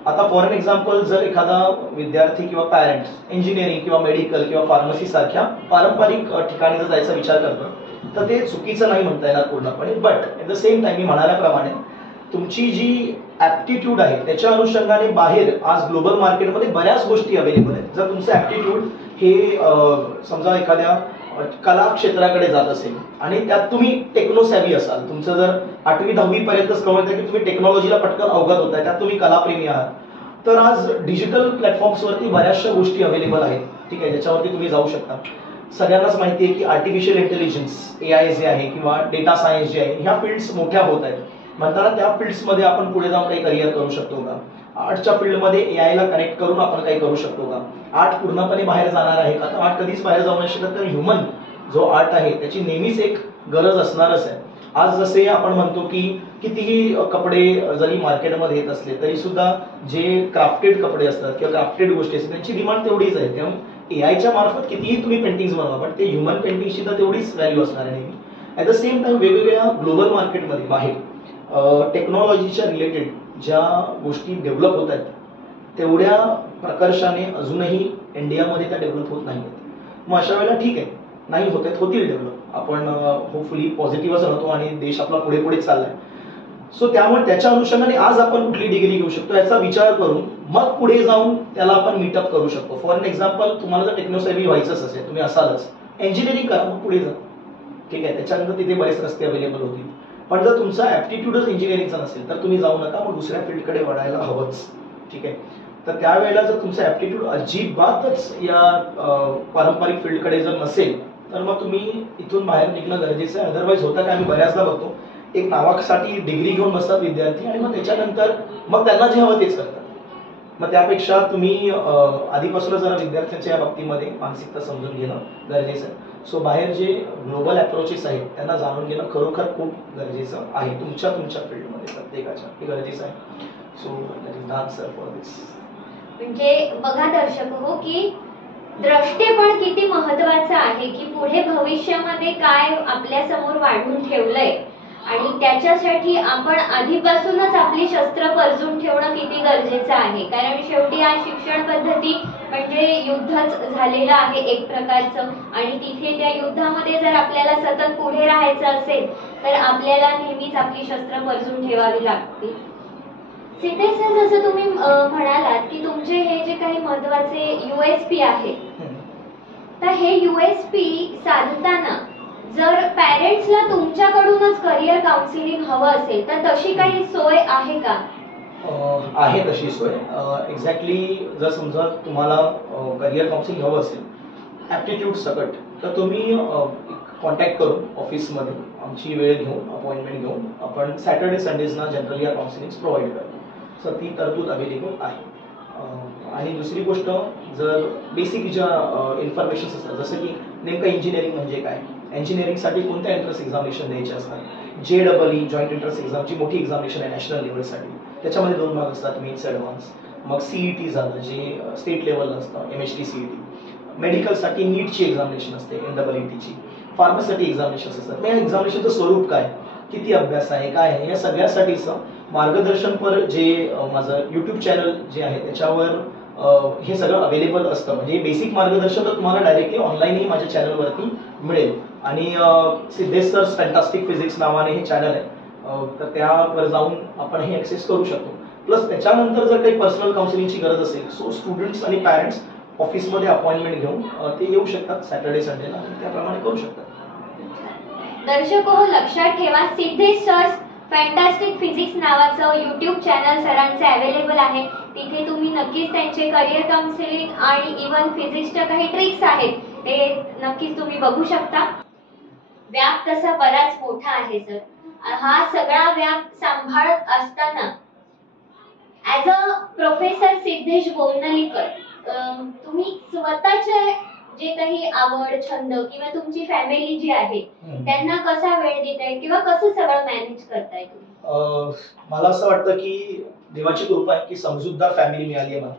आता फॉर एन एक्झाम्पल, जर एखादा विद्यार्थी किंवा पॅरेंट्स इंजिनिअरिंग किंवा मेडिकल किंवा फार्मसी सारख्या पारंपरिक ठिकाणी जर जायचा विचार करतो तर ते चुकीचं नाही म्हणता येणार पूर्णपणे. But at the same time मी म्हणाल्याप्रमाणे तुमची जी ऍप्टिट्यूड आहे त्याच्या अनुषंगाने बाहेर आज ग्लोबल मार्केटमध्ये बऱ्याच गोष्टी अवेलेबल आहेत. जर तुमचं ऍप्टिट्यूड हे समजा एखाद्या कला क्षेत्राकडे जात असेल आणि त्यात तुम्ही टेक्नो सॅव्ही असाल, तुमचं जर 8वी 10वी पर्यंतच कळतं की तुम्ही टेक्नॉलॉजीला पटकन अवगत होताय, त्यात तुम्ही कलाप्रेमी आहात, तर आज डिजिटल प्लॅटफॉर्म्सवरती बऱ्याचशा गोष्टी अवेलेबल आहेत, ठीक आहे, ज्याच्यावरती तुम्ही जाऊ शकता. सगळ्यांनाच माहिती आहे की आर्टिफिशियल इंटेलिजन्स, AI जे आहे किंवा डेटा सायन्स जे आहे ह्या फील्ड्स मोठ्या होत आहेत. म्हणताना त्या फील्ड्समध्ये आपण पुढे जाऊन काही करिअर करू शकतो का? आर्टच्या फील्डमध्ये AI ला कनेक्ट करून आपण काही करू शकतो का? आर्ट पूर्णपणे बाहेर जाणार आहे का? तर आर्ट कधीच बाहेर जाऊ नाही शकत, तर ह्युमन जो आर्ट आहे त्याची नेहमीच एक गरज असणारच आहे. आज जसे आपण म्हणतो की कितीही कपडे जरी मार्केटमध्ये येत असले तरी सुद्धा जे क्राफ्टेड कपडे असतात किंवा क्राफ्टेड गोष्टी असतात त्यांची डिमांड तेवढीच आहे. त्यामुळे एआयच्या मार्फत कितीही तुम्ही पेंटिंग्स बनवा पण ते ह्युमन पेंटिंगची तर तेवढीच व्हॅल्यू असणार आहे नेहमी. ॲट द सेम टाइम वेगवेगळ्या ग्लोबल मार्केटमध्ये बाहेर टेक्नॉलॉजीच्या रिलेटेड ज्या गोष्टी डेव्हलप होत आहेत तेवढ्या प्रकर्षाने अजूनही इंडियामध्ये त्या डेव्हलप होत नाहीत. मग अशा वेळेला ठीक आहे, नाही होत आहेत, होतील डेव्हलप. आपण होपफुली पॉझिटिव्हच राहतो आणि देश आपला पुढे पुढे चाललाय. सो त्यामुळे त्याच्या अनुषंगाने आज आपण कुठली डिग्री घेऊ शकतो याचा विचार करून मग पुढे जाऊन त्याला आपण मीटअप करू शकतो. फॉर एन एक्झाम्पल, तुम्हाला जर टेक्नोसेव्ही व्हायचंच असेल, तुम्ही असालच, इंजिनिअरिंग करा, मग पुढे जा. ठीक आहे, त्याच्यानंतर तिथे बरेच रस्ते अवेलेबल होतील. पण जर तुमचा ऍप्टिट्यूडच इंजिनिअरिंगचा नसेल तर तुम्ही जाऊ नका, मग दुसऱ्या फील्डकडे वळायला हवंच. ठीक आहे, तर त्यावेळेला जर तुमचा ऍप्टिट्यूड अजिबातच या पारंपरिक फील्डकडे जर नसेल तर मग तुम्ही इथून बाहेर निघणं गरजेचं आहे. अदरवाईज होतं काय, आम्ही बऱ्याचदा बघतो एक नावासाठी डिग्री घेऊन बसतात विद्यार्थी आणि मग त्याच्यानंतर मग त्यांना जे हवं तेच करतात. मग त्यापेक्षा तुम्ही आधीपासूनच जरा विद्यार्थ्यांच्या या बाबतीमध्ये मानसिकता समजून घेणं गरजेचं आहे. सो बाहेर जे ग्लोबल अप्रोचेस आहेत त्यांना जाणून घेणं खरोखर खूप गरजेचं आहे तुमच्या फील्डमध्ये प्रत्येकाच्या, हे गरजेचं आहे. So that is the answer for this. म्हणजे बघा दर्शक हो की दृष्टीपण किती महत्वाचं आहे की पुढे भविष्यामध्ये काय आपल्या समोर वाढून ठेवलंय आणि त्याच्यासाठी आपण आधीपासूनच आपली शस्त्र परजून ठेवणं किती गरजेचं आहे. कारण शेवटी आज शिक्षण पद्धती म्हणजे युद्धच झालेलं आहे एक प्रकारचं आणि तिथे त्या युद्धामध्ये जर आपल्याला सतत पुढे राहायचं असेल तर आपल्याला नेहमीच आपली शस्त्र परजून ठेवावी लागतील. सिद्धेश सर, जसं तुम्ही म्हणालात की तुमचे हे जे काही महत्वाचे USP आहे, तर हे USP साधताना जर पॅरेंट्सला तुमच्याकडूनच करिअर काउन्सिलिंग हवं असेल तर तशी काही सोय आहे का? आहे तशी सोय. एक्झॅक्टली जर समजा तुम्हाला करिअर काउन्सिलिंग हवं असेल ॲप्टिट्यूड सकट, तर तुम्ही कॉन्टॅक्ट करून ऑफिसमध्ये आमची वेळ घेऊन अपॉइंटमेंट घेऊन आपण सॅटर्डे संडेजना जनरली या काउन्सिलिंग प्रोव्हाइड करतो. सो ती तरतूद अवेलेबल आहे. आणि दुसरी गोष्ट, जर बेसिक ज्या इन्फॉर्मेशन्स असतात जसं की नेमकं इंजिनिअरिंग म्हणजे काय, इंजिनिअरिंगसाठी कोणत्या एंट्रन्स एक्झामिनेशन द्यायचे असतात, JEE जॉईंट एंट्रन्स एक्झामची मोठी एक्झामिनेशन आहे नॅशनल लेवलसाठी, त्याच्यामध्ये 2 भाग असतात, मेन्स ॲडव्हान्स. मग CET झालं जे स्टेट लेवलला असतं, MHT CET. मेडिकलसाठी नीटची एक्झामिनेशन असते, NEETची. फार्मसीसाठी एक्झामिनेशन असतात. मग या एक्झामिनेशनचं स्वरूप काय, किती अभ्यास आहे, काय आहे, या सगळ्यासाठीचं मार्गदर्शनपर जे माझं YouTube चॅनल जे आहे त्याच्यावर हे सगळं अवेलेबल असतं. म्हणजे बेसिक मार्गदर्शन तर तुम्हाला डायरेक्टली ऑनलाईनही माझ्या चॅनलवरती मिळेल. आणि सिद्धेश सर फॅन्टास्टिक फिजिक्स नावाने हे चॅनल आहे, तर त्यावर जाऊन आपण हे ॲक्सेस करू शकतो. प्लस त्याच्यानंतर जर काही पर्सनल काउन्सिलिंगची गरज असेल, सो स्टुडंट्स आणि पॅरेंट्स ऑफिसमध्ये अपॉइंटमेंट घेऊन ते येऊ शकतात सॅटर्डे संडेला आणि त्याप्रमाणे करू शकतात. दर्शक हो, लक्षात ठेवा, सिद्धेश सर फॅन्टास्टिक फिजिक्स नावाचं YouTube चॅनल सरांचे अवेलेबल आहे. तिथे तुम्ही नक्कीच त्यांचे करिअर काउन्सिलिंग आणि इव्हन फिजिक्सच्या काही ट्रिक्स आहेत ते नक्कीच तुम्ही बघू शकता. व्याप तसा बराच मोठा आहे सर. हा सगळा व्याप सांभाळत असताना ॲज अ प्रोफेसर सिद्धेश गोंदलीकर तुम्ही स्वतःचे जे काही आवड, छंद किंवा तुमची फॅमिली जी आहे त्यांना कसा वेळ देताय किंवा कसं सगळं मॅनेज करताय तुम्ही? मला असं वाटतं की देवाची कृपा आहे की समजूतदार फॅमिली मिळाली आहे मला.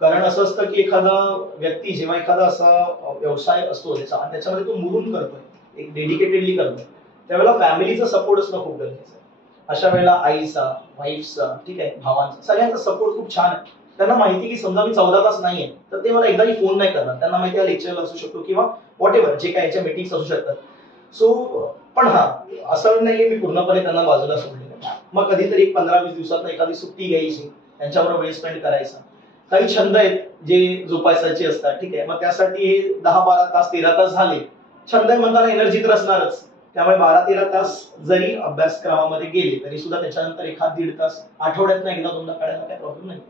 कारण असं असतं की एखादा व्यक्ती जेव्हा एखादा असा व्यवसाय असतो त्याच्यामध्ये तो मुरून करतोय, एक डेडिकेटेडली करतोय, त्यावेळेला फॅमिलीचा सपोर्ट असणं खूप गरजेचं आहे. अशा वेळेला आईचा, वाईफचा, ठीक आहे, भावांचा, सगळ्यांचा सपोर्ट खूप छान आहे. त्यांना माहिती की समजा मी 14 तास नाहीये तर ते मला एकदाही फोन नाही करणार. त्यांना माहिती आहे लेक्चरला असू शकतो किंवा व्हॉट एव्हर जे काय याच्या मीटिंग्स असू शकतात. सो पण असं नाहीये मी पूर्णपणे त्यांना बाजूला सोडलेलं. मग कधीतरी 15-20 दिवसात एखादी सुट्टी घ्यायची, त्यांच्याबरोबर वेळ स्पेंड करायचा. काही छंद आहेत जे जोपासायचे असतात, ठीक आहे, मग त्यासाठी हे 10-12 तास 13 तास झाले. छंद आहे म्हणताना एनर्जी तर असणारच, त्यामुळे 12-13 तास जरी अभ्यासक्रमामध्ये गेले तरी सुद्धा त्याच्यानंतर 1-1.5 तास आठवड्यातनं एकदा 2दा काढायला काही प्रॉब्लेम नाही.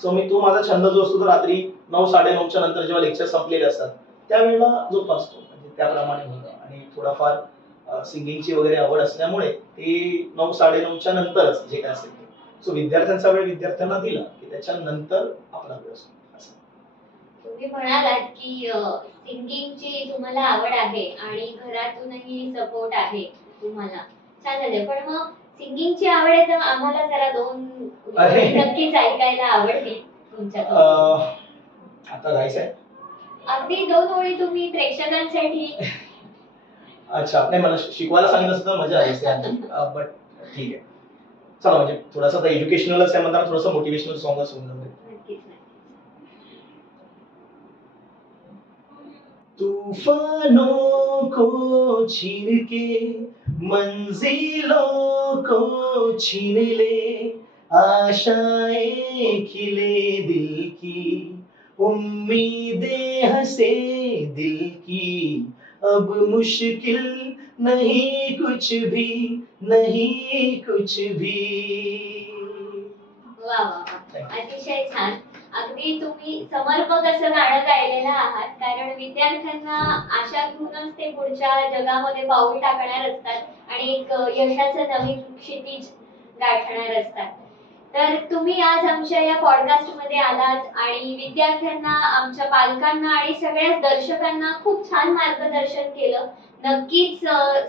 सो मी तो माझा छंद जो असतो तो रात्री 9-9:30च्या नंतर जेव्हा लेक्चर संपलेले असतात त्यावेळेला जोपासतो, म्हणजे त्याप्रमाणे होतं. आणि थोडाफार सिंगिंगची वगैरे आवड असल्यामुळे ते 9-9:30च्या नंतरच जे काय असेल सो विद्यार्थ्यांचा वेळ विद्यार्थ्यांना दिला की त्याच्यानंतर आपला वेळ असतो. तुम्ही म्हणालात की सिंगिंगची तुम्हाला आवड आहे आणि घरातूनही सपोर्ट आहे तुम्हाला, छान झाले. पण मग सिंगिंगची आवड आहे तर आम्हाला जरा दोन नक्कीच ऐकायला आवडतील तुमच्याकडून. आता गायचंय अगदी 2 ओळी तुम्ही प्रेक्षकांसाठी. अच्छा, नाही मला शिकवायला सांगितलं असतं तर मजा आली असती, बट ठीक आहे. चला म्हणजे थोडासा आता एज्युकेशनलच आहे म्हणताना थोडंसं मोटिवेशनल सॉंगच होऊन जाऊ दे. नक्कीच. तूफानों को छीन के मंजिलों को छीन ले, आशाएं खिले दिल की, उम्मीदें हंसे दिल की, अब मुश्किल नहीं कुछ भी, नहीं कुछ भी. वा वा वा, अतिशय छान. अगदी तुम्ही समर्पक असं गाणं गायलेलं आहात, कारण विद्यार्थ्यांना आशा घेऊनच ते पुढच्या जगामध्ये पाऊल टाकणार असतात आणि एक यशाचं नवीन क्षितिज गाठणार असतात. तर तुम्ही आज आमच्या या पॉडकास्ट मध्ये आलात आणि विद्यार्थ्यांना, आमच्या पालकांना आणि सगळ्याच दर्शकांना खूप छान मार्गदर्शन केलं. नक्कीच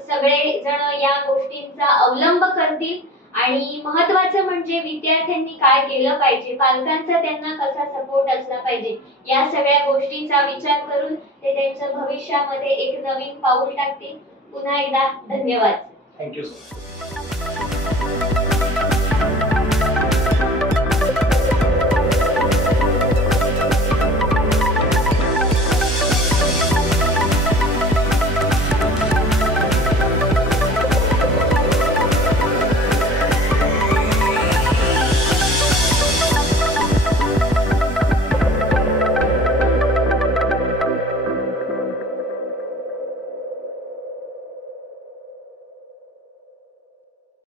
सगळे जण या गोष्टींचा अवलंब करतील आणि महत्त्वाचं म्हणजे विद्यार्थ्यांनी काय केलं पाहिजे, पालकांचा त्यांना कसा सपोर्ट असला पाहिजे, या सगळ्या गोष्टींचा विचार करून ते त्यांच्या भविष्यामध्ये एक नवीन पाऊल टाकतील. पुन्हा एकदा धन्यवाद. थँक्यू.